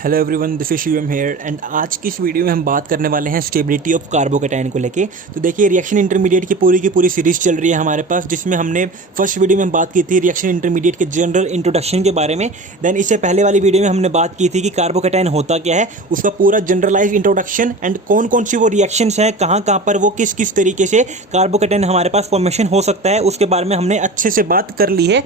Hello everyone, this is Shivam here and आज की इस वीडियो में हम बात करने वाले हैं स्टेबिलिटी ऑफ कार्बोकैटायन को लेके। तो देखिए, रिएक्शन इंटरमीडिएट की पूरी सीरीज चल रही है हमारे पास, जिसमें हमने फर्स्ट वीडियो में बात की थी रिएक्शन इंटरमीडिएट के जनरल इंट्रोडक्शन के बारे में। देन इससे पहले वाली वीडियो में हमने बात की थी कि कार्बोकैटायन होता क्या है, उसका पूरा जनरलाइज इंट्रोडक्शन एंड कौन कौन सी वो रिएक्शंस हैं, कहाँ कहाँ पर वो किस किस तरीके से कार्बोकैटायन हमारे पास फॉर्मेशन हो सकता है, उसके बारे में हमने अच्छे से बात कर ली है।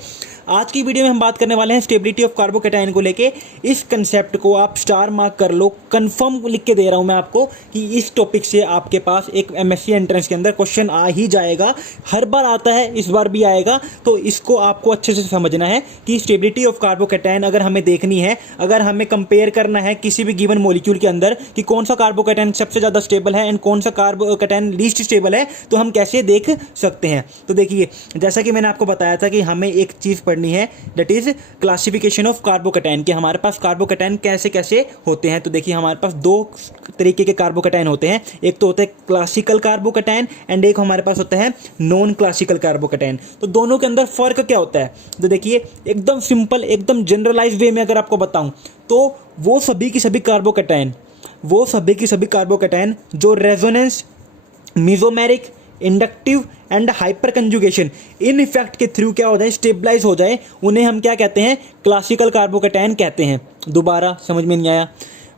आज की वीडियो में हम बात करने वाले हैं स्टेबिलिटी ऑफ कार्बोकैटायन को लेके। इस कंसेप्ट को आप स्टार मार्क कर लो, कंफर्म लिख के दे रहा हूं मैं आपको कि इस टॉपिक से आपके पास एक एमएससी एंट्रेंस के अंदर क्वेश्चन आ ही जाएगा। हर बार आता है, इस बार भी आएगा। तो इसको आपको अच्छे से समझना है कि स्टेबिलिटी ऑफ कार्बोकैटायन अगर हमें देखनी है, अगर हमें कंपेयर करना है किसी भी गिवन मॉलिक्यूल के अंदर कि कौन सा कार्बोकैटायन सबसे ज़्यादा स्टेबल है एंड कौन सा कार्बोकैटायन लीस्ट स्टेबल है, तो हम कैसे देख सकते हैं। तो देखिए, जैसा कि मैंने आपको बताया था कि हमें एक चीज़ पढ़नी है, that is classification of carbocation, कि हमारे पास कार्बोकैटायन कैसे कैसे होते हैं। तो देखिए, हमारे पास दो तरीके के कार्बोकैटायन होते हैं। एक तो होता है क्लासिकल कार्बोकैटायन एंड एक हमारे पास होता है नॉन क्लासिकल कार्बोकैटायन। तो दोनों के अंदर फर्क क्या होता है, तो देखिए एकदम सिंपल, एकदम जनरलाइज वे में अगर आपको बताऊं तो वो सभी की सभी कार्बोकैटायन जो resonance, mesomeric, inductive and hyper conjugation in effect के थ्रू क्या हो जाए, स्टेबलाइज हो जाए, उन्हें हम क्या कहते हैं, क्लासिकल कार्बोकैटायन कहते हैं। दोबारा समझ में नहीं आया,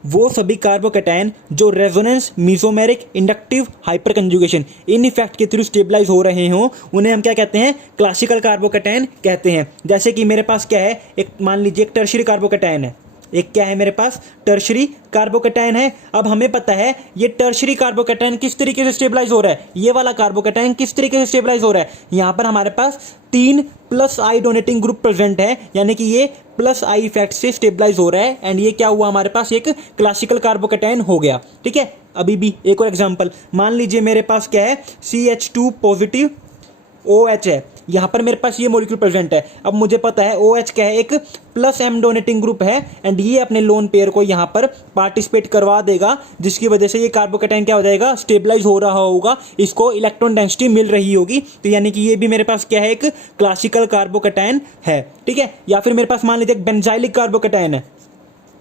वो सभी कार्बोकैटायन जो resonance, mesomeric, inductive, hyper conjugation in effect के थ्रू स्टेबलाइज हो रहे हों, उन्हें हम क्या कहते हैं, क्लासिकल कार्बोकैटायन कहते हैं। जैसे कि मेरे पास क्या है, एक मान लीजिए एक टर्शियरी कार्बोकैटायन है, एक क्या है मेरे पास, टर्शरी कार्बोकैटायन है। अब हमें पता है ये टर्शरी कार्बोकैटायन किस तरीके से स्टेबलाइज हो रहा है, ये वाला कार्बोकैटायन किस तरीके से स्टेबलाइज हो रहा है। यहां पर हमारे पास 3 प्लस आई डोनेटिंग ग्रुप प्रेजेंट है, यानी कि ये प्लस आई इफेक्ट से स्टेबलाइज हो रहा है एंड ये क्या हुआ, हमारे पास एक क्लासिकल कार्बोकैटायन हो गया। ठीक है, अभी भी एक और एग्जाम्पल, मान लीजिए मेरे पास क्या है, CH2 पॉजिटिव OH है, यहाँ पर मेरे पास ये मॉलिक्यूल प्रेजेंट है। अब मुझे पता है OH क्या है, एक प्लस M डोनेटिंग ग्रुप है एंड ये अपने लोन पेयर को यहाँ पर पार्टिसिपेट करवा देगा, जिसकी वजह से ये कार्बोकैटायन क्या हो जाएगा, स्टेबलाइज हो रहा होगा, इसको इलेक्ट्रॉन डेंसिटी मिल रही होगी। तो यानी कि ये भी मेरे पास क्या है, एक क्लासिकल कार्बोकैटायन है। ठीक है, या फिर मेरे पास मान लीजिए एक बेंजाइलिक कार्बोकैटायन है,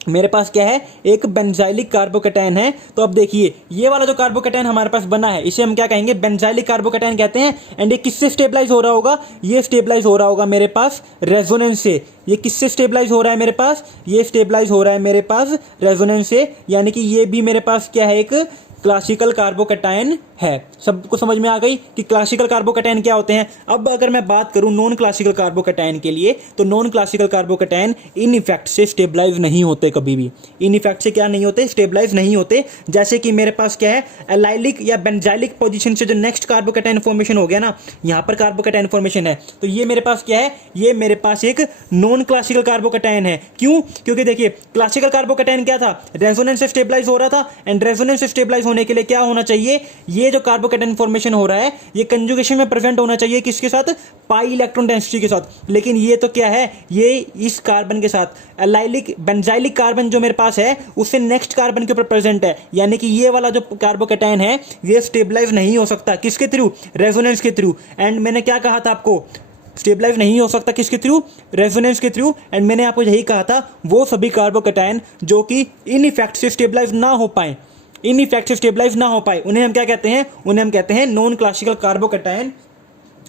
मेरे पास क्या है, एक बेंजाइलिक कार्बोकैटायन है। तो अब देखिए, ये वाला जो कार्बोकैटायन हमारे पास बना है, इसे हम क्या कहेंगे, बेंजाइलिक कार्बोकैटायन कहते हैं। एंड ये किससे स्टेबलाइज हो रहा होगा, ये स्टेबलाइज हो रहा होगा मेरे पास रेजोनेंस से। ये किससे स्टेबलाइज हो रहा है मेरे पास, ये स्टेबलाइज हो रहा है मेरे पास रेजोनेंस से, यानी कि ये भी मेरे पास क्या है, एक क्लासिकल कार्बोकैटायन है। सबको समझ में आ गई कि क्लासिकल कार्बोकैटायन क्या होते हैं। अब अगर मैं बात करूं नॉन क्लासिकल कार्बोकैटायन के लिए, तो non classical carbocation in effect से स्टेबलाइज नहीं होते, कभी भी इन इफेक्ट से क्या नहीं होते, स्टेबलाइज नहीं होते। जैसे कि मेरे पास क्या है, एलाइलिक या बेंजाइलिक पोजीशन से जो नेक्स्ट कार्बोकैटायन फॉर्मेशन हो गया ना, यहां पर कार्बोकैटायन फॉर्मेशन है, तो ये मेरे पास क्या है, ये मेरे पास एक नॉन क्लासिकल कार्बोकैटायन है। क्यों, क्योंकि देखिए क्लासिकल कार्बोकैटायन क्या था, रेजोनेंस से स्टेबलाइज हो रहा था एंड रेजोनेंस से स्टेबलाइज होने के लिए क्या होना चाहिए, ये जो कार्बोकैटायन फॉर्मेशन हो रहा है ये कंजुगेशन में प्रेजेंट होना चाहिए, किसके साथ, पाई इलेक्ट्रॉन डेंसिटी के साथ। लेकिन ये तो क्या है, ये इस कार्बन के साथ एलाइलिक बेंजाइलिक कार्बन जो मेरे पास है उससे नेक्स्ट कार्बन के ऊपर प्रेजेंट है, यानी कि ये वाला जो कार्बोकैटायन है ये स्टेबलाइज नहीं हो सकता, किसके थ्रू, रेजोनेंस के थ्रू। एंड मैंने क्या कहा था आपको, स्टेबलाइज नहीं हो सकता किसके थ्रू, रेजोनेंस के थ्रू। एंड मैंने आपको यही कहा था, वो सभी कार्बोकैटायन जो कि इन इफेक्ट से स्टेबलाइज ना हो पाए, इन इफेक्ट से स्टेबलाइज ना हो पाए, उन्हें हम क्या कहते हैं, उन्हें हम कहते हैं नॉन क्लासिकल कार्बोकैटायन।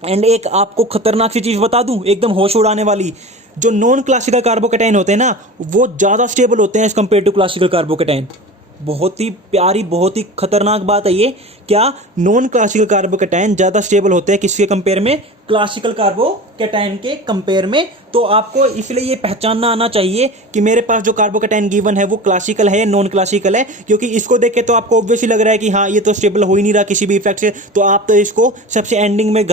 एंड एक आपको खतरनाक सी चीज बता दूं, एकदम होश उड़ाने वाली, जो नॉन क्लासिकल कार्बोकैटायन होते हैं ना, वो ज्यादा स्टेबल होते हैं as compare to classical carbocation. बहुत ही प्यारी, बहुत ही खतरनाक बात है ये, क्या नॉन क्लासिकल कार्बोकैटायन ज़्यादा स्टेबल होते हैं किसके कंपेयर में, क्लासिकल कार्बोकैटायन के कंपेयर में। तो आपको इसलिए ये पहचानना आना चाहिए कि मेरे पास जो कार्बोकैटायन गिवन है वो क्लासिकल है, नॉन क्लासिकल है। क्योंकि इसको देख के तो आपको ऑब्वियसली लग रहा है कि हाँ ये तो स्टेबल हो ही नहीं रहा किसी भी इफेक्ट से, तो आप तो इसको सबसे एंडिंग में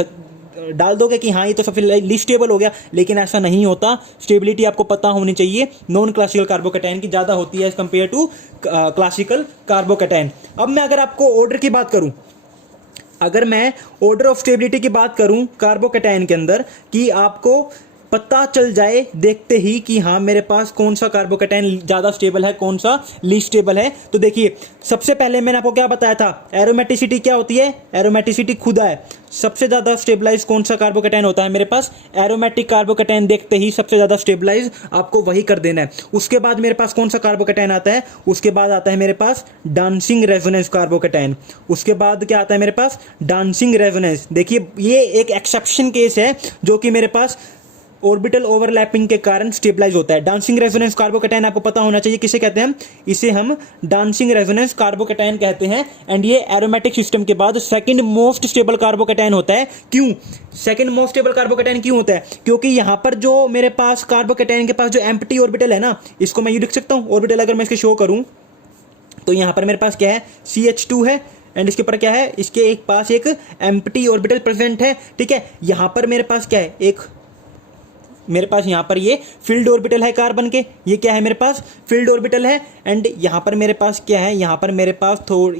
डाल दोगे कि हाँ ये तो सबसे लीस्ट स्टेबल हो गया, लेकिन ऐसा नहीं होता। स्टेबिलिटी आपको पता होनी चाहिए, नॉन क्लासिकल कार्बोकैटायन की ज़्यादा होती है as compare to classical carbocation. अब मैं अगर आपको ऑर्डर की बात करूं, अगर मैं ऑर्डर ऑफ स्टेबिलिटी की बात करूं कार्बोकैटायन के अंदर, कि आपको पता चल जाए देखते ही कि हाँ मेरे पास कौन सा कार्बोकैटायन ज़्यादा स्टेबल है, कौन सा लीस्ट स्टेबल है। तो देखिए सबसे पहले मैंने आपको क्या बताया था, एरोमेटिसिटी क्या होती है, एरोमेटिसिटी खुदा है। सबसे ज़्यादा स्टेबलाइज कौन सा कार्बोकैटायन होता है मेरे पास, एरोमेटिक कार्बोकैटायन देखते ही सबसे ज़्यादा स्टेबलाइज आपको वही कर देना है। उसके बाद मेरे पास कौन सा कार्बोकैटायन आता है, उसके बाद आता है मेरे पास डांसिंग रेजोनेंस कार्बोकैटायन। उसके बाद क्या आता है मेरे पास, डांसिंग रेजोनेंस। देखिए ये एक एक्सेप्शन केस है जो कि मेरे पास ऑर्बिटल ओवरलैपिंग के कारण स्टेबलाइज होता है। डांसिंग रेजोनेंस कार्बोकैटायन आपको पता होना चाहिए किसे कहते हैं, इसे हम डांसिंग रेजोनेंस कार्बोकैटायन कहते हैं। एंड ये एरोमेटिक सिस्टम के बाद सेकंड मोस्ट स्टेबल कार्बोकैटायन होता है। क्यों सेकंड मोस्ट स्टेबल कार्बोकैटायन क्यों होता है, क्योंकि यहां पर जो मेरे पास कार्बोकैटायन के पास जो एम्प्टी ऑर्बिटल है ना, इसको मैं ये लिख सकता हूं ऑर्बिटल, अगर मैं इसके शो करूं तो यहां पर मेरे पास क्या है, CH2 है एंड इसके ऊपर क्या है, इसके एक पास एक एम्प्टी ऑर्बिटल प्रेजेंट है। ठीक है, यहां पर मेरे पास क्या है, एक मेरे पास यहाँ पर ये फील्ड ऑर्बिटल है कार्बन के, ये क्या है मेरे पास फील्ड ऑर्बिटल है। एंड यहाँ पर मेरे पास क्या है, यहाँ पर मेरे पास थोड़ी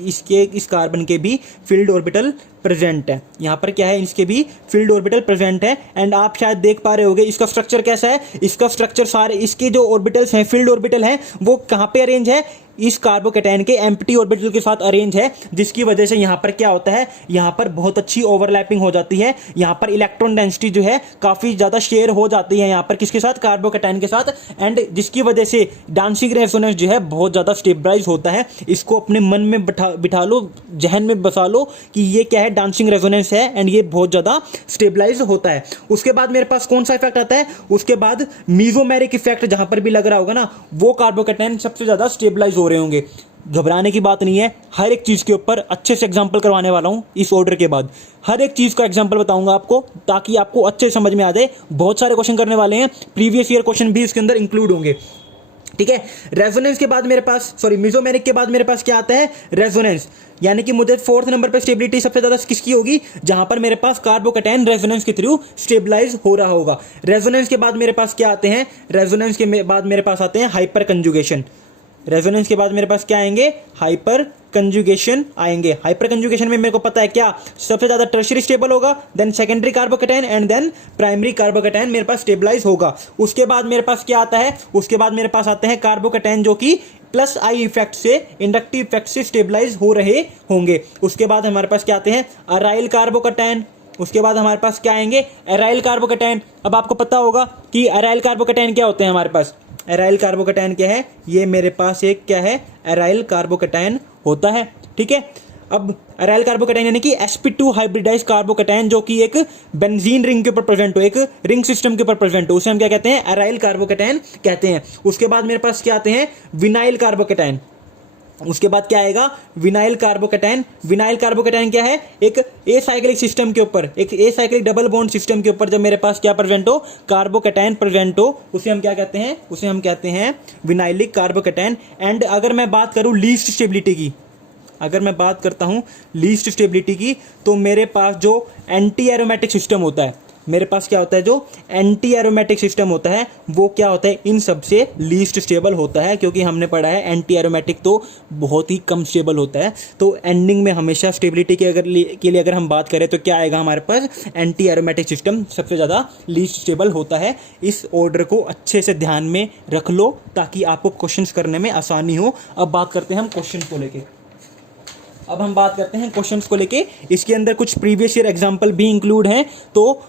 इस कार्बन के भी फील्ड ऑर्बिटल प्रेजेंट है। यहाँ पर क्या है, इसके भी फील्ड ऑर्बिटल प्रेजेंट है। एंड आप शायद देख पा रहे होगे इसका स्ट्रक्चर कैसा है, इसका स्ट्रक्चर सारे इसके जो ऑर्बिटल्स हैं फील्ड ऑर्बिटल हैं वो कहाँ पे अरेंज है, इस कार्बोकैटायन के एम्प्टी ऑर्बिटल के साथ अरेंज है, जिसकी वजह से यहाँ पर क्या होता है, यहाँ पर बहुत अच्छी ओवरलैपिंग हो जाती है। यहाँ पर इलेक्ट्रॉन डेंसिटी जो है काफ़ी ज़्यादा शेयर हो जाती है यहाँ पर किसके साथ, कार्बोकैटायन के साथ। एंड जिसकी वजह से डांसिंग रेजोनेंस जो है बहुत ज़्यादा स्टेबलाइज होता है। इसको अपने मन में बिठा लो, जहन में बसा लो कि ये क्या है, डांसिंग रेजोनेंस है एंड ये बहुत ज़्यादा स्टेबलाइज होता है। उसके बाद मेरे पास कौन सा इफेक्ट आता है, उसके बाद मीजोमेरिक इफेक्ट जहाँ पर भी लग रहा होगा ना, वो कार्बोकैटायन सबसे ज़्यादा स्टेबलाइज हो रहे होंगे। घबराने की बात नहीं है, हर एक चीज़ के ऊपर अच्छे से एग्जांपल करवाने वाला हूँ इस ऑर्डर के बाद। हर एक चीज़ का एग्जांपल बताऊंगा आपको ताकि आपको अच्छे समझ में आ जाए। बहुत सारे क्वेश्चन करने वाले हैं, प्रीवियस ईयर क्वेश्चन भी इसके अंदर इंक्लूड होंगे। ठीक है, रेजोनेंस के बाद मेरे पास मीजोमेरिक के बाद मेरे पास क्या आता है, रेजोनेंस। यानी कि मुझे 4th नंबर पर स्टेबिलिटी सबसे ज्यादा किसकी होगी, जहां पर मेरे पास कार्बोकैटायन रेजोनेंस के थ्रू स्टेबलाइज हो रहा होगा। रेजोनेंस के बाद मेरे पास क्या आते हैं, रेजोनेंस के बाद मेरे पास आते हैं हाइपर कंजुगेशन। रेजोनेंस के बाद मेरे पास क्या आएंगे, हाइपर कंजुगेशन आएंगे। हाइपर कंजुगेशन में मेरे को पता है क्या, सबसे ज्यादा टर्शियरी स्टेबल होगा, then secondary carbocation and then primary carbocation मेरे पास स्टेबलाइज होगा। उसके बाद मेरे पास क्या आता है, उसके बाद मेरे पास आते हैं कार्बोकैटायन जो कि प्लस आई इफेक्ट से, इंडक्टिव इफेक्ट से स्टेबलाइज हो रहे होंगे। उसके बाद हमारे पास क्या आते हैं, अराइल कार्बोकैटायन। उसके बाद हमारे पास क्या आएंगे, एराइल कार्बोकैटायन। अब आपको पता होगा कि एराइल कार्बोकैटायन क्या होते हैं हमारे पास, एराइल कार्बोकैटायन क्या है, ये मेरे पास एक क्या है, एराइल कार्बोकैटायन होता है। ठीक है, अब एराइल कार्बोकैटायन यानी कि sp2 हाइब्रिडाइज कार्बोकैटायन जो कि एक बेंजीन रिंग के ऊपर प्रेजेंट हो, एक रिंग सिस्टम के ऊपर प्रेजेंट हो, उसे हम क्या कहते हैं, एराइल कार्बोकैटायन कहते हैं। उसके बाद मेरे पास क्या आते हैं, विनाइल कार्बोकैटायन। उसके बाद क्या आएगा, विनाइल कार्बोकैटायन। विनाइल कार्बोकैटायन क्या है, एक एसाइक्लिक सिस्टम के ऊपर, एक एसाइक्लिक डबल बॉन्ड सिस्टम के ऊपर जब मेरे पास क्या प्रेजेंट हो, कार्बोकैटायन प्रेजेंट हो, उसे हम क्या कहते हैं, उसे हम कहते हैं विनाइलिक कार्बोकैटायन। एंड अगर मैं बात करूं लीस्ट स्टेबिलिटी की, अगर मैं बात करता हूं लीस्ट स्टेबिलिटी की, तो मेरे पास जो एंटी एरोमेटिक सिस्टम होता है, मेरे पास क्या होता है, जो एंटी एरोमेटिक सिस्टम होता है वो क्या होता है, इन सबसे लीस्ट स्टेबल होता है। क्योंकि हमने पढ़ा है एंटी एरोमेटिक तो बहुत ही कम स्टेबल होता है। तो एंडिंग में हमेशा स्टेबिलिटी के लिए अगर हम बात करें तो क्या आएगा हमारे पास, एंटी एरोमेटिक सिस्टम सबसे ज़्यादा लीस्ट स्टेबल होता है। इस ऑर्डर को अच्छे से ध्यान में रख लो ताकि आपको क्वेश्चन करने में आसानी हो। अब बात करते हैं हम क्वेश्चन को लेके, अब हम बात करते हैं क्वेश्चंस को लेके। इसके अंदर कुछ प्रीवियस ईयर एग्जांपल भी इंक्लूड हैं, तो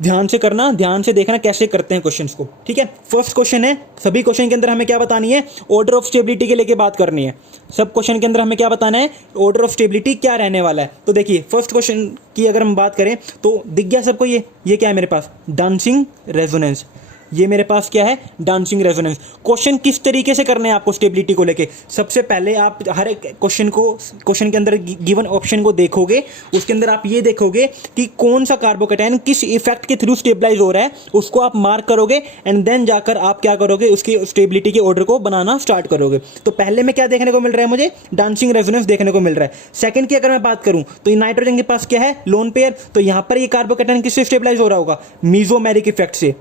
ध्यान से करना, ध्यान से देखना कैसे करते हैं क्वेश्चंस को। ठीक है, फर्स्ट क्वेश्चन है, सभी क्वेश्चन के अंदर हमें क्या बतानी है, ऑर्डर ऑफ स्टेबिलिटी के लेके बात करनी है। सब क्वेश्चन के अंदर हमें क्या बताना है, ऑर्डर ऑफ स्टेबिलिटी क्या रहने वाला है। तो देखिए फर्स्ट क्वेश्चन की अगर हम बात करें तो दिख गया सबको, ये क्या है मेरे पास, डांसिंग रेजोनेंस। ये मेरे पास क्या है, डांसिंग रेजोनेंस। क्वेश्चन किस तरीके से करने हैं आपको स्टेबिलिटी को लेके, सबसे पहले आप हर एक क्वेश्चन के अंदर गिवन ऑप्शन को देखोगे, उसके अंदर आप ये देखोगे कि कौन सा कार्बोकैटायन किस इफेक्ट के थ्रू स्टेबलाइज हो रहा है, उसको आप मार्क करोगे एंड देन जाकर आप क्या करोगे, उसकी स्टेबिलिटी के ऑर्डर को बनाना स्टार्ट करोगे। तो पहले में क्या देखने को मिल रहा है मुझे, डांसिंग रेजोनेंस देखने को मिल रहा है। सेकंड की अगर मैं बात करूं तो नाइट्रोजन के पास क्या है, लोन पेयर। तो यहां पर ये कार्बोकैटायन किससे स्टेबलाइज हो रहा होगा, मीजोमेरिक इफेक्ट से।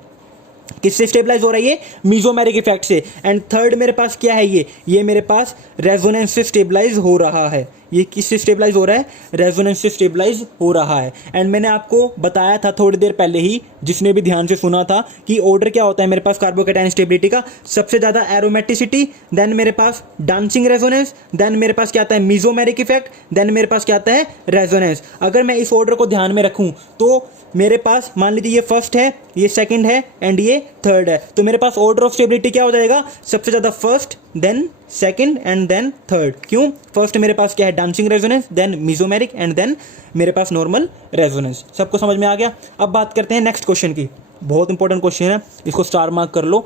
किससे स्टेबलाइज हो रहा है ये, मीजोमेरिक इफेक्ट से। एंड थर्ड मेरे पास क्या है, ये मेरे पास रेजोनेंस से स्टेबलाइज हो रहा है। ये किससे स्टेबलाइज हो रहा है? रेजोनेंस से स्टेबलाइज हो रहा है। एंड मैंने आपको बताया था थोड़ी देर पहले ही, जिसने भी ध्यान से सुना था, कि ऑर्डर क्या होता है मेरे पास कार्बोकैटायन स्टेबिलिटी का? सबसे ज़्यादा एरोमेटिसिटी, देन मेरे पास डांसिंग रेजोनेंस, देन मेरे पास क्या आता है? मीजोमेरिक इफेक्ट, देन मेरे पास क्या आता है? रेजोनेंस। अगर मैं इस ऑर्डर को ध्यान में रखूँ तो मेरे पास मान लीजिए ये फर्स्ट है, ये सेकंड है एंड ये थर्ड है, तो मेरे पास ऑर्डर ऑफ स्टेबिलिटी क्या हो जाएगा? सबसे ज़्यादा first, then second and then third. क्यों? फर्स्ट मेरे पास क्या है? Dancing resonance, then mesomeric and then मेरे पास नॉर्मल रेजोनेंस। सबको समझ में आ गया? अब बात करते हैं नेक्स्ट क्वेश्चन की। बहुत इंपॉर्टेंट क्वेश्चन है, इसको स्टार मार्क कर लो।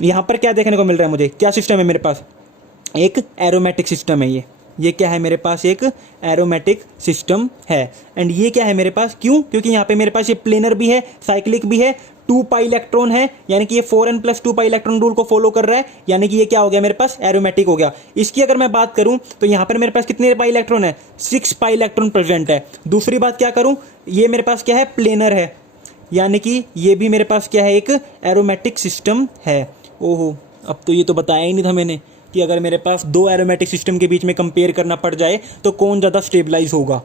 यहाँ पर क्या देखने को मिल रहा है मुझे? क्या सिस्टम है मेरे पास? एक एरोमेटिक सिस्टम है ये क्या है मेरे पास? एक एरोमेटिक सिस्टम है। एंड ये क्या है मेरे पास? क्यों? क्योंकि यहाँ पे मेरे पास ये प्लेनर भी है, साइक्लिक भी है, 2 पाई इलेक्ट्रॉन है, यानी कि ये 4n + 2 पाई इलेक्ट्रॉन रूल को फॉलो कर रहा है, यानी कि ये क्या हो गया मेरे पास? एरोमेटिक हो गया। इसकी अगर मैं बात करूं तो यहाँ पर मेरे पास कितने पाई इलेक्ट्रॉन है? 6 पाई इलेक्ट्रॉन प्रेजेंट है। दूसरी बात क्या करूं, ये मेरे पास क्या है? प्लेनर है, यानी कि ये भी मेरे पास क्या है? एक एरोमेटिक सिस्टम है। ओहो, अब तो ये तो बताया ही नहीं था मैंने कि अगर मेरे पास 2 एरोमेटिक सिस्टम के बीच में कंपेयर करना पड़ जाए तो कौन ज़्यादा स्टेबलाइज होगा।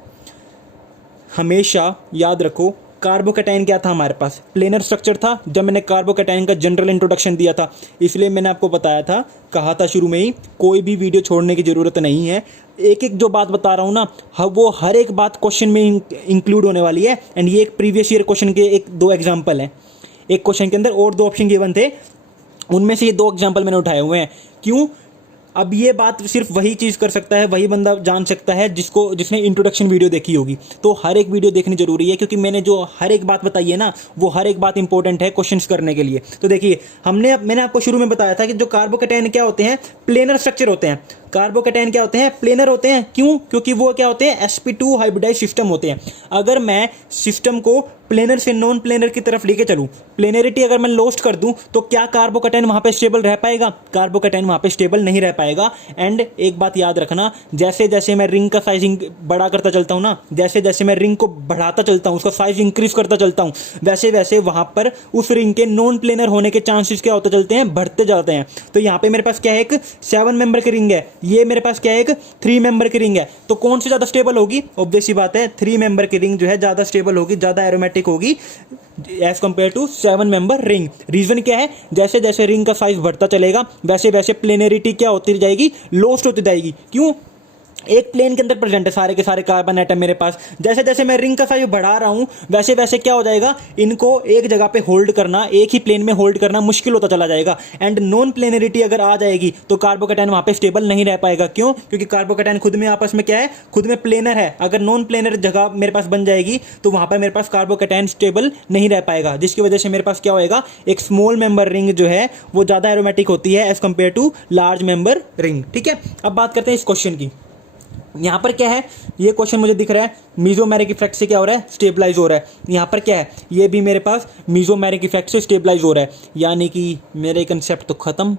हमेशा याद रखो, कार्बोकैटायन क्या था हमारे पास? प्लेनर स्ट्रक्चर था। जब मैंने कार्बोकैटायन का जनरल इंट्रोडक्शन दिया था, इसलिए मैंने आपको बताया था, कहा था शुरू में ही, कोई भी वीडियो छोड़ने की ज़रूरत नहीं है। एक एक जो बात बता रहा हूँ ना, वो हर एक बात क्वेश्चन में इंक्लूड होने वाली है। एंड ये एक प्रीवियस ईयर क्वेश्चन के 2 एग्जाम्पल हैं। एक क्वेश्चन के अंदर और 2 ऑप्शन गिवन थे, उनमें से ये 2 एग्जाम्पल मैंने उठाए हुए हैं। क्यों? अब ये बात सिर्फ वही चीज़ कर सकता है, वही बंदा जान सकता है जिसने इंट्रोडक्शन वीडियो देखी होगी। तो हर एक वीडियो देखनी जरूरी है, क्योंकि मैंने जो हर एक बात बताई है ना, वो हर एक बात इंपॉर्टेंट है क्वेश्चंस करने के लिए। तो देखिए, मैंने आपको शुरू में बताया था कि जो कार्बोकैटायन क्या होते हैं? प्लेनर स्ट्रक्चर होते हैं। कार्बोकैटायन क्या होते हैं? प्लेनर होते हैं। क्यों? क्योंकि वो क्या होते हैं? sp2 हाइब्रिडाइज सिस्टम होते हैं। अगर मैं सिस्टम को प्लेनर से नॉन प्लेनर की तरफ लेके चलूं, प्लेनरिटी अगर मैं लॉस्ट कर दूं, तो क्या कार्बोकैटायन वहां पे स्टेबल रह पाएगा? कार्बोकैटायन वहां पे स्टेबल नहीं रह पाएगा। एंड एक बात याद रखना, जैसे जैसे मैं रिंग का साइजिंग बड़ा करता चलता हूं ना, जैसे जैसे मैं रिंग को बढ़ाता चलता हूं, उसका साइज इंक्रीज करता चलता हूं, वैसे वैसे वहां पर उस रिंग के नॉन प्लेनर होने के चांसेस क्या होते चलते हैं? बढ़ते जाते हैं। तो यहाँ पे मेरे पास क्या है? एक 7 मेंबर की रिंग है, ये मेरे पास क्या है? एक 3 मेंबर की रिंग है। तो कौन सी ज्यादा स्टेबल होगी? ऑब्वियस सी बात है, 3 मेंबर की रिंग जो है ज्यादा स्टेबल होगी, ज्यादा एरोमेटिक होगी as compare to 7 member ring. Reason क्या है? जैसे जैसे रिंग का साइज बढ़ता चलेगा, वैसे वैसे प्लेनरिटी क्या होती जाएगी? लॉस्ट होती जाएगी। क्यों? एक प्लेन के अंदर प्रेजेंट है सारे के सारे कार्बन एटम मेरे पास। जैसे जैसे मैं रिंग का साइज बढ़ा रहा हूं, वैसे वैसे क्या हो जाएगा? इनको एक जगह पे होल्ड करना, एक ही प्लेन में होल्ड करना मुश्किल होता चला जाएगा। एंड नॉन प्लेनरिटी अगर आ जाएगी तो कार्बोकैटायन वहां पे स्टेबल नहीं रह पाएगा। क्यों? क्योंकि कार्बोकैटायन खुद में आपस में क्या है? खुद में प्लेनर है। अगर नॉन प्लेनर जगह मेरे पास बन जाएगी तो वहां पर मेरे पास कार्बोकैटायन स्टेबल नहीं रह पाएगा, जिसकी वजह से मेरे पास क्या होएगा? एक स्मॉल मेंबर रिंग जो है वो ज्यादा एरोमेटिक होती है as compare to large member ring. ठीक है, अब बात करते हैं इस क्वेश्चन की। यहाँ पर क्या है? ये क्वेश्चन मुझे दिख रहा है मीजोमेरिक इफेक्ट से क्या हो रहा है? स्टेबलाइज हो रहा है। यहाँ पर क्या है? ये भी मेरे पास मीजोमेरिक इफेक्ट से स्टेबलाइज हो रहा है, यानी कि मेरे कंसेप्ट तो खत्म।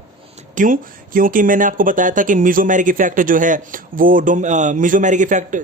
क्यों? क्योंकि मैंने आपको बताया था कि मीजोमेरिक इफेक्ट जो है वो मीजोमेरिक इफेक्ट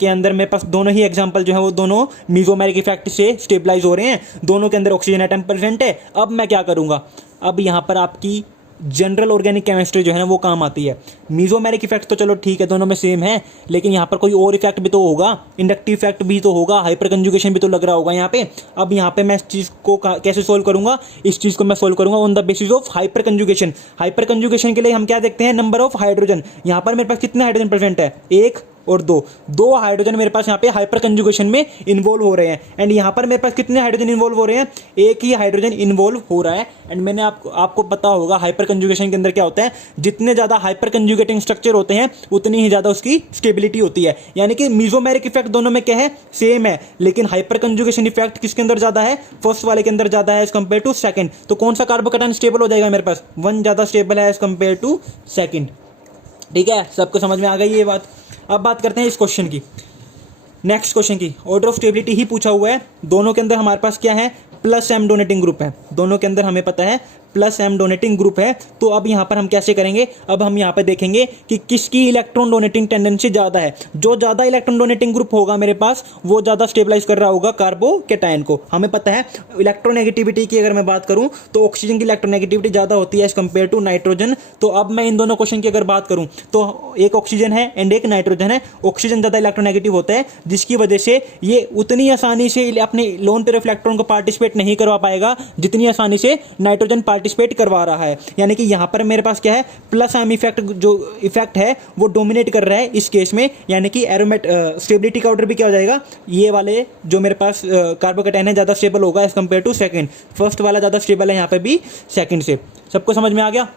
के अंदर मेरे पास दोनों ही एग्जांपल जो है वो दोनों मीजोमेरिक इफेक्ट से स्टेबलाइज हो रहे हैं। दोनों के अंदर ऑक्सीजन एटम प्रेजेंट है। अब मैं क्या करूँगा? अब यहाँ पर आपकी जनरल ऑर्गेनिक केमिस्ट्री जो है ना वो काम आती है। मीजोमेरिक इफेक्ट तो चलो ठीक है, दोनों में सेम है, लेकिन यहाँ पर कोई और इफेक्ट भी तो होगा, इंडक्टिव इफेक्ट भी तो होगा, हाइपर कंजुगेशन भी तो लग रहा होगा यहाँ पे। अब यहाँ पे मैं इस चीज़ को कैसे सोल्व करूँगा? इस चीज़ को मैं सोल्व करूँगा on the basis of hyper conjugation. Hyper conjugation के लिए हम क्या देखते हैं? Number of hydrogen. यहाँ पर मेरे पास कितने हाइड्रोजन प्रेजेंट है? 1 और 2 हाइड्रोजन मेरे पास यहाँ पे हाइपर कंजुगेशन में इन्वॉल्व हो रहे हैं। एंड यहाँ पर मेरे पास कितने हाइड्रोजन इन्वॉल्व हो रहे हैं? 1 ही हाइड्रोजन इन्वॉल्व हो रहा है। एंड मैंने आपको पता होगा हाइपर कंजुगेशन के अंदर क्या होता है? जितने ज़्यादा हाइपर कंजुगेटिंग स्ट्रक्चर होते हैं उतनी ही ज़्यादा उसकी स्टेबिलिटी होती है। यानी कि मीजोमेरिक इफेक्ट दोनों में क्या है? सेम है, लेकिन हाइपर कंजुगेशन इफेक्ट किसके अंदर ज़्यादा है? फर्स्ट वाले के अंदर ज़्यादा है एज कंपेयर टू सेकंड। तो कौन सा कार्बोकैटायन स्टेबल हो जाएगा मेरे पास? 1 ज़्यादा स्टेबल है एज कंपेयर टू सेकंड। ठीक है, सबको समझ में आ गई ये बात। अब बात करते हैं इस क्वेश्चन की, नेक्स्ट क्वेश्चन की। ऑर्डर ऑफ स्टेबिलिटी ही पूछा हुआ है। दोनों के अंदर हमारे पास क्या है? +m डोनेटिंग ग्रुप है। दोनों के अंदर हमें पता है प्लस M डोनेटिंग ग्रुप है। तो अब यहाँ पर हम कैसे करेंगे, अब हम यहाँ पर देखेंगे कि किसकी इलेक्ट्रॉन डोनेटिंग टेंडेंसी ज़्यादा है। जो ज़्यादा इलेक्ट्रॉन डोनेटिंग ग्रुप होगा मेरे पास वो ज़्यादा स्टेबलाइज कर रहा होगा कार्बोकेटायन को। हमें पता है इलेक्ट्रोनेगेटिविटी की अगर मैं बात करूँ तो ऑक्सीजन की इलेक्ट्रोनेगेटिविटी ज़्यादा होती है एज कम्पेयर टू नाइट्रोजन। तो अब मैं इन दोनों क्वेश्चन की अगर बात करूँ तो एक ऑक्सीजन है एंड एक नाइट्रोजन है। ऑक्सीजन ज़्यादा इलेक्ट्रोनेगेटिव होता है जिसकी वजह से ये उतनी आसानी से अपने लोन पेयर ऑफ इलेक्ट्रॉन को पार्टिसिपेट नहीं करवा पाएगा जितनी आसानी से नाइट्रोजन पार्टिसिपेट करवा रहा है। यानी कि यहाँ पर मेरे पास क्या है, प्लस M इफेक्ट जो इफेक्ट है वो डोमिनेट कर रहा है इस केस में। यानी कि एरोमेट स्टेबिलिटी का ऑर्डर भी क्या हो जाएगा, ये वाले जो मेरे पास कार्बोकेटायन है ज़्यादा स्टेबल होगा as compare to second. First वाला ज़्यादा स्टेबल है यहाँ पे भी सेकंड से। सबको समझ में आ गया।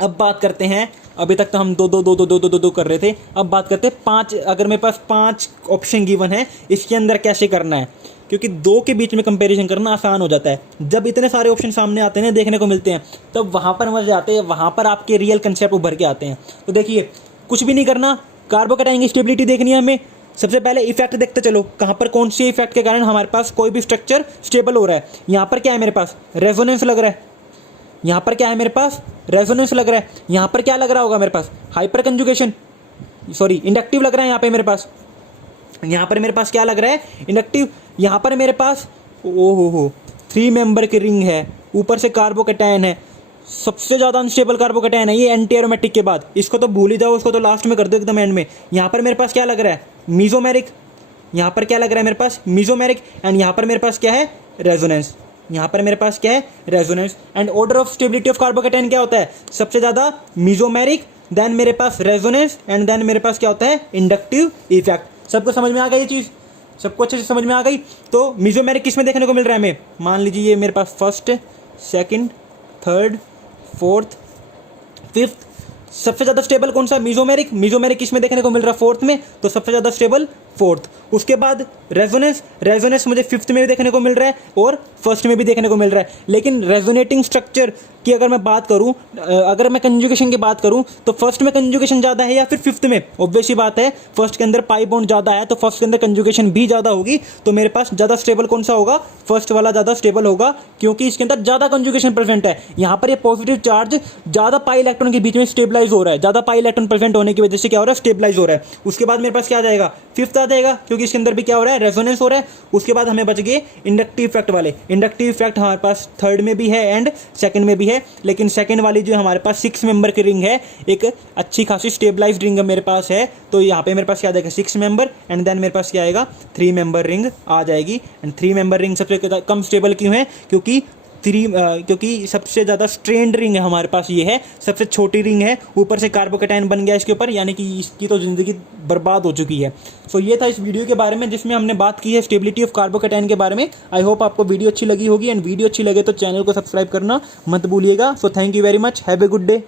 अब बात करते हैं, अभी तक तो हम दो कर रहे थे, अब बात करते हैं 5। अगर मेरे पास 5 ऑप्शन गिवन है इसके अंदर कैसे करना है, क्योंकि 2 के बीच में कंपैरिजन करना आसान हो जाता है। जब इतने सारे ऑप्शन सामने आते हैं देखने को मिलते हैं तब वहाँ पर मजे आते हैं, वहाँ पर आपके रियल कंसेप्ट उभर के आते हैं। तो देखिए कुछ भी नहीं करना, कार्बोकेटायन की स्टेबिलिटी देखनी है हमें। सबसे पहले इफेक्ट देखते चलो, कहाँ पर कौन सी इफेक्ट के कारण हमारे पास कोई भी स्ट्रक्चर स्टेबल हो रहा है। यहाँ पर क्या है मेरे पास, रेजोनेंस लग रहा है। यहाँ पर क्या है मेरे पास, रेजोनेंस लग रहा है। यहाँ पर क्या लग रहा होगा मेरे पास, हाइपर कंजुगेशन, सॉरी इंडक्टिव लग रहा है। यहाँ पे मेरे पास, यहाँ पर मेरे पास क्या लग रहा है, इंडक्टिव। यहाँ पर मेरे पास ओहो 3 मेंबर की रिंग है, ऊपर से कार्बोकेटायन है, सबसे ज़्यादा अनस्टेबल कार्बोकेटायन है ये एंटी एरोमेटिक के बाद। इसको तो भूल ही जाओ, उसको तो लास्ट में कर दो एकदम एंड में। यहाँ पर मेरे पास क्या लग रहा है, मीजोमेरिक। यहाँ पर क्या लग रहा है मेरे पास, मीजोमेरिक। एंड यहाँ पर मेरे पास क्या है, रेजोनेंस। यहाँ पर मेरे पास क्या है, resonance. And order of stability of carbocation क्या होता है, सबसे ज़्यादा मीजोमेरिक, देन मेरे पास रेजोनेंस, एंड देन मेरे पास क्या होता है, इंडक्टिव इफेक्ट। सबको समझ में आ गई ये चीज़, सबको अच्छे से समझ में आ गई। तो मीजोमेरिक किस में देखने को मिल रहा है हमें, मान लीजिए ये मेरे पास first, second, third, fourth, fifth. सबसे ज़्यादा स्टेबल कौन सा, मीजोमेरिक। मीजोमेरिक किस में देखने को मिल रहा है, फोर्थ में, तो सबसे ज़्यादा स्टेबल फोर्थ। उसके बाद रेजोनेंस, रेजोनेंस मुझे फिफ्थ में भी देखने को मिल रहा है और फर्स्ट में भी देखने को मिल रहा है। लेकिन रेजोनेटिंग स्ट्रक्चर की अगर मैं बात करूं, अगर मैं कंजुगेशन की बात करूं तो फर्स्ट में कंजुगेशन ज़्यादा है या फिर फिफ्थ में, ऑब्वियस ही बात है फर्स्ट के अंदर पाई बॉन्ड ज़्यादा है तो फर्स्ट के अंदर कंजुगेशन भी ज़्यादा होगी। तो मेरे पास ज़्यादा स्टेबल कौन सा होगा, फर्स्ट वाला ज़्यादा स्टेबल होगा क्योंकि इसके अंदर ज़्यादा कंजुगेशन प्रेजेंट है। यहाँ पर ये पॉजिटिव चार्ज ज़्यादा पाई इलेक्ट्रॉन के बीच में स्टेबलाइज हो रहा है, ज़्यादा पाई इलेक्ट्रॉन प्रेजेंट होने की वजह से क्या हो रहा है, स्टेबलाइज हो रहा है। उसके बाद मेरे पास क्या आ जाएगा, फिफ्थ आ जाएगा क्योंकि इसके अंदर भी क्या हो रहा है, रेजोनेंस हो रहा है। उसके बाद हमें बच गए इंडक्टिव इफेक्ट वाले। इंडक्टिव इफेक्ट हमारे पास थर्ड में भी है एंड सेकंड में भी है, लेकिन सेकंड वाली जो हमारे पास 6 मेंबर की रिंग है, एक अच्छी खासी स्टेबलाइज्ड रिंग मेरे पास है। तो यहाँ पे मेरे पास क्या आ जाएगा, 6 मेंबर, एंड देन मेरे पास क्या आएगा, 3 मेंबर रिंग आ जाएगी। एंड 3 मेंबर रिंग सबसे कम स्टेबल क्यों है, क्योंकि सबसे ज़्यादा स्ट्रेंड रिंग है हमारे पास, ये है सबसे छोटी रिंग है। ऊपर से कार्बोकेटायन बन गया इसके ऊपर, यानी कि इसकी तो ज़िंदगी बर्बाद हो चुकी है। सो ये था इस वीडियो के बारे में जिसमें हमने बात की है स्टेबिलिटी ऑफ कार्बोकेटायन के बारे में। आई होप आपको वीडियो अच्छी लगी होगी, एंड वीडियो अच्छी लगे तो चैनल को सब्सक्राइब करना मत भूलिएगा। So thank you very much, have a good day.